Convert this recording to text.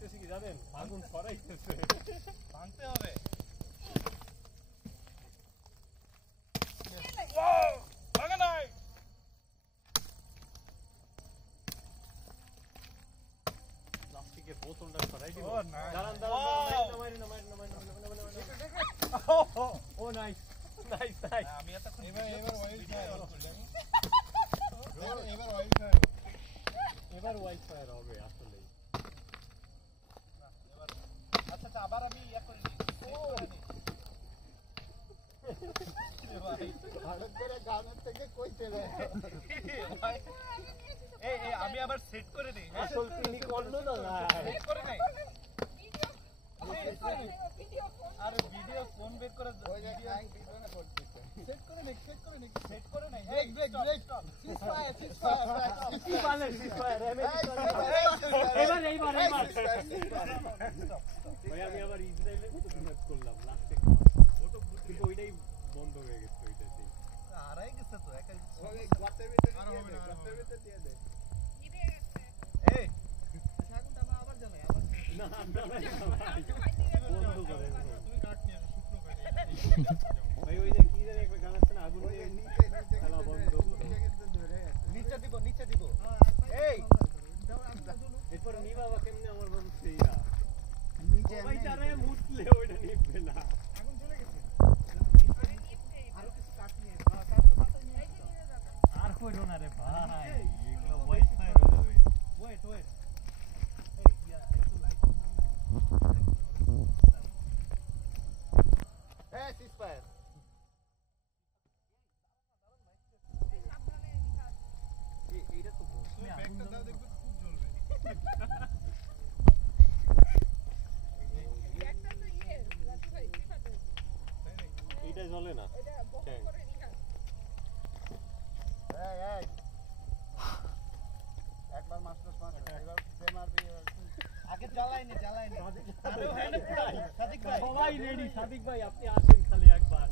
হইতেছে কি জানেন, আগুন ছড়াইতেছে, ভাঙতে হবে। ভাঙে নাই। প্লাস্টিকের বোতলটা ছড়াই দিব। ও নাইস। দাঁড়ান ও নাইস নাইস নাইস। আমি এতক্ষণ এবার ওয়াইল্ড ফায়ার অন করলাম। এবার ওয়াইল্ড ফায়ার। এবার ওয়াইল্ড ফায়ার হবে আসলে। আচ্ছা আচ্ছা, আবার আমি ইয়া করে দিই। হঠাৎ করে গানের থেকে কই চলে এই আমি আবার সেট করে দিই। আসল পিকনিক অন্য না সেট করে নাই। আর ভিডিও ফোন বের করে ওই যে গান পিছনে করতেছে। সেট করে নাই, সেট করে নাই, সেট করে নাই। ব্রেক সিসফায়ার কি বলে সিসফায়ার এবার ভাই আমি আবার ইসরায়েলে ম্যাচ করলাম লাস্টে, কিন্তু ওইটাই বন্ধ হয়ে গেছে ওইটাতেই। হারাই গেছে তো একা। ওই গর্তের ভিতরে দিয়ে দে, গর্তের ভিতরে দিয়ে দে। এই আগুনটা মা আবার জ্বালাই আবার। না ভাই বন্ধ করে তুমি কাট নিয়ে আসো, শুকনো কাটে। ভাই ওই যে কি জানি একটা গান আছে না, আগুন ওই দিয়ে নিচে খেলা বন্ধ করো। কিন্তু ধরে আছে। নিচে দিব। এই এরপর নিবা বা কেমনে আমার বাবু সেইয়া নিচে ভাই তারে মুতলে ওইটা নিবে না। আগুন চলে গেছে। আরো কিছু কাট নিয়ে আর কইরো না রে ভাই, এগুলো ওয়াইল্ড ফায়ার হয়ে যাবে। ওয়েট এই ইয়া একটু লাইট সিসফায়ার এইটা তো তুমি ব্যাগটা দাও, দেখবে খুব জ্বলবে। এইটা জ্বলে না। এই একবার মাস্টার এবার যে মারবি আগে জ্বালাইনি আরে ওখানে পুরো সাদিক ভাই সবাই রেডি, সাদিক ভাই আপনি আসেন খালি একবার।